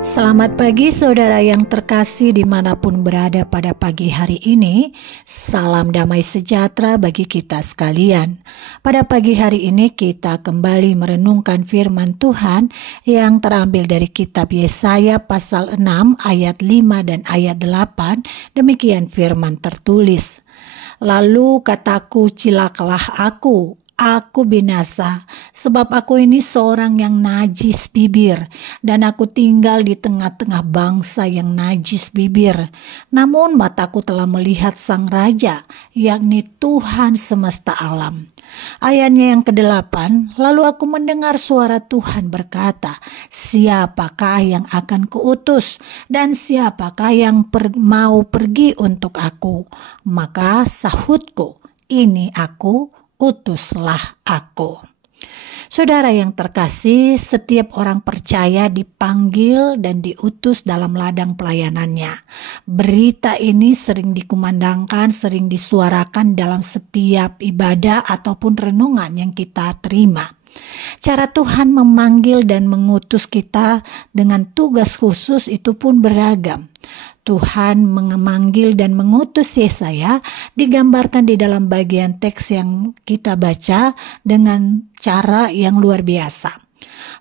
Selamat pagi saudara yang terkasih dimanapun berada pada pagi hari ini. Salam damai sejahtera bagi kita sekalian. Pada pagi hari ini kita kembali merenungkan firman Tuhan yang terambil dari kitab Yesaya pasal 6 ayat 5 dan ayat 8. Demikian firman tertulis. Lalu kataku, cilakalah aku binasa, sebab aku ini seorang yang najis bibir, dan aku tinggal di tengah-tengah bangsa yang najis bibir. Namun mataku telah melihat Sang Raja, yakni Tuhan semesta alam. Ayatnya yang ke-8, lalu aku mendengar suara Tuhan berkata, siapakah yang akan kuutus, dan siapakah yang mau pergi untuk aku? Maka sahutku, ini aku, utuslah aku. Saudara yang terkasih, setiap orang percaya dipanggil dan diutus dalam ladang pelayanannya. Berita ini sering dikumandangkan, sering disuarakan dalam setiap ibadah ataupun renungan yang kita terima. Cara Tuhan memanggil dan mengutus kita dengan tugas khusus itu pun beragam. Tuhan memanggil dan mengutus Yesaya digambarkan di dalam bagian teks yang kita baca dengan cara yang luar biasa.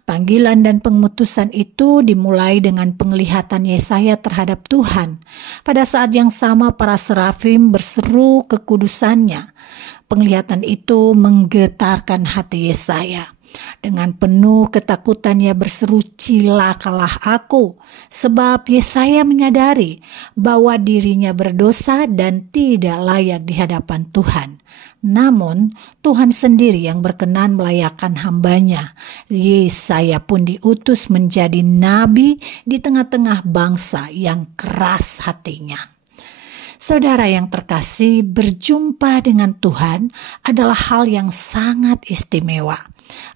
Panggilan dan pengutusan itu dimulai dengan penglihatan Yesaya terhadap Tuhan. Pada saat yang sama para serafim berseru kekudusannya. Penglihatan itu menggetarkan hati Yesaya. Dengan penuh ketakutan ia berseru, cilakalah aku, sebab Yesaya menyadari bahwa dirinya berdosa dan tidak layak di hadapan Tuhan. Namun Tuhan sendiri yang berkenan melayakkan hambanya. Yesaya pun diutus menjadi nabi di tengah-tengah bangsa yang keras hatinya. Saudara yang terkasih, berjumpa dengan Tuhan adalah hal yang sangat istimewa.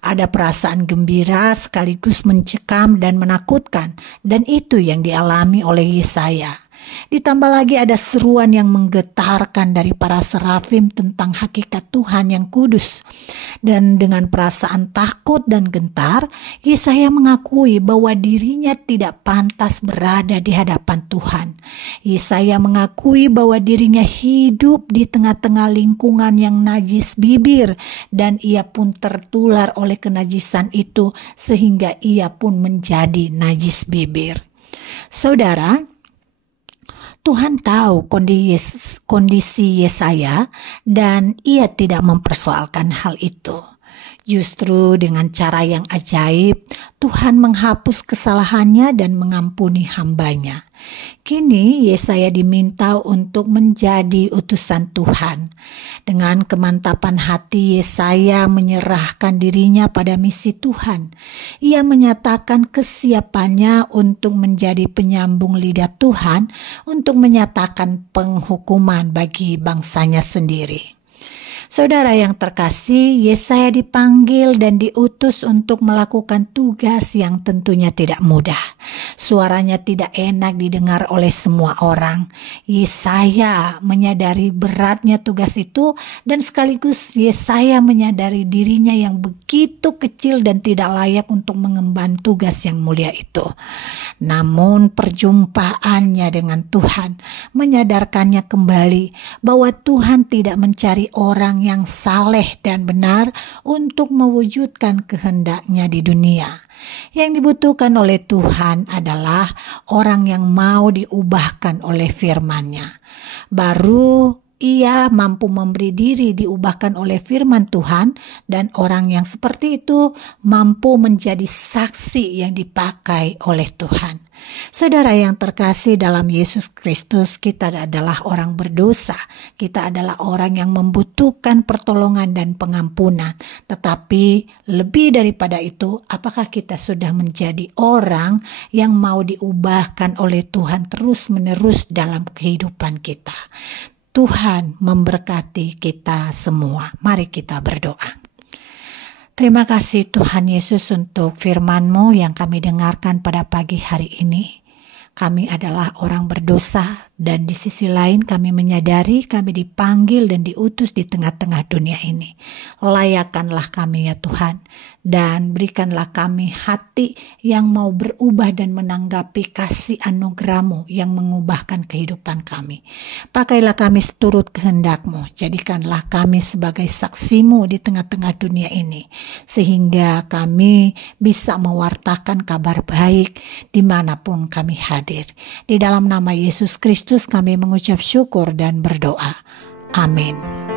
Ada perasaan gembira sekaligus mencekam dan menakutkan, dan itu yang dialami oleh Yesaya. Ditambah lagi ada seruan yang menggetarkan dari para serafim tentang hakikat Tuhan yang kudus. Dan dengan perasaan takut dan gentar, Yesaya mengakui bahwa dirinya tidak pantas berada di hadapan Tuhan. Yesaya mengakui bahwa dirinya hidup di tengah-tengah lingkungan yang najis bibir, dan ia pun tertular oleh kenajisan itu sehingga ia pun menjadi najis bibir. Saudara, Tuhan tahu kondisi Yesaya dan ia tidak mempersoalkan hal itu. Justru dengan cara yang ajaib, Tuhan menghapus kesalahannya dan mengampuni hambanya. Kini Yesaya diminta untuk menjadi utusan Tuhan. Dengan kemantapan hati Yesaya menyerahkan dirinya pada misi Tuhan. Ia menyatakan kesiapannya untuk menjadi penyambung lidah Tuhan untuk menyatakan penghukuman bagi bangsanya sendiri. Saudara yang terkasih, Yesaya dipanggil dan diutus untuk melakukan tugas yang tentunya tidak mudah. Suaranya tidak enak didengar oleh semua orang. Yesaya menyadari beratnya tugas itu dan sekaligus Yesaya menyadari dirinya yang begitu kecil dan tidak layak untuk mengemban tugas yang mulia itu. Namun perjumpaannya dengan Tuhan menyadarkannya kembali bahwa Tuhan tidak mencari orang yang saleh dan benar untuk mewujudkan kehendaknya di dunia. Yang dibutuhkan oleh Tuhan adalah orang yang mau diubahkan oleh firman-Nya. Baru ia mampu memberi diri diubahkan oleh firman Tuhan, dan orang yang seperti itu mampu menjadi saksi yang dipakai oleh Tuhan. Saudara yang terkasih dalam Yesus Kristus, kita adalah orang berdosa. Kita adalah orang yang membutuhkan pertolongan dan pengampunan. Tetapi lebih daripada itu, apakah kita sudah menjadi orang yang mau diubahkan oleh Tuhan terus-menerus dalam kehidupan kita? Tuhan memberkati kita semua. Mari kita berdoa. Terima kasih Tuhan Yesus untuk firman-Mu yang kami dengarkan pada pagi hari ini. Kami adalah orang berdosa dan di sisi lain kami menyadari kami dipanggil dan diutus di tengah-tengah dunia ini. Layakkanlah kami ya Tuhan dan berikanlah kami hati yang mau berubah dan menanggapi kasih anugerah-Mu yang mengubahkan kehidupan kami. Pakailah kami seturut kehendak-Mu, jadikanlah kami sebagai saksi-Mu di tengah-tengah dunia ini, sehingga kami bisa mewartakan kabar baik dimanapun kami hadir. Di dalam nama Yesus Kristus kami mengucap syukur dan berdoa. Amin.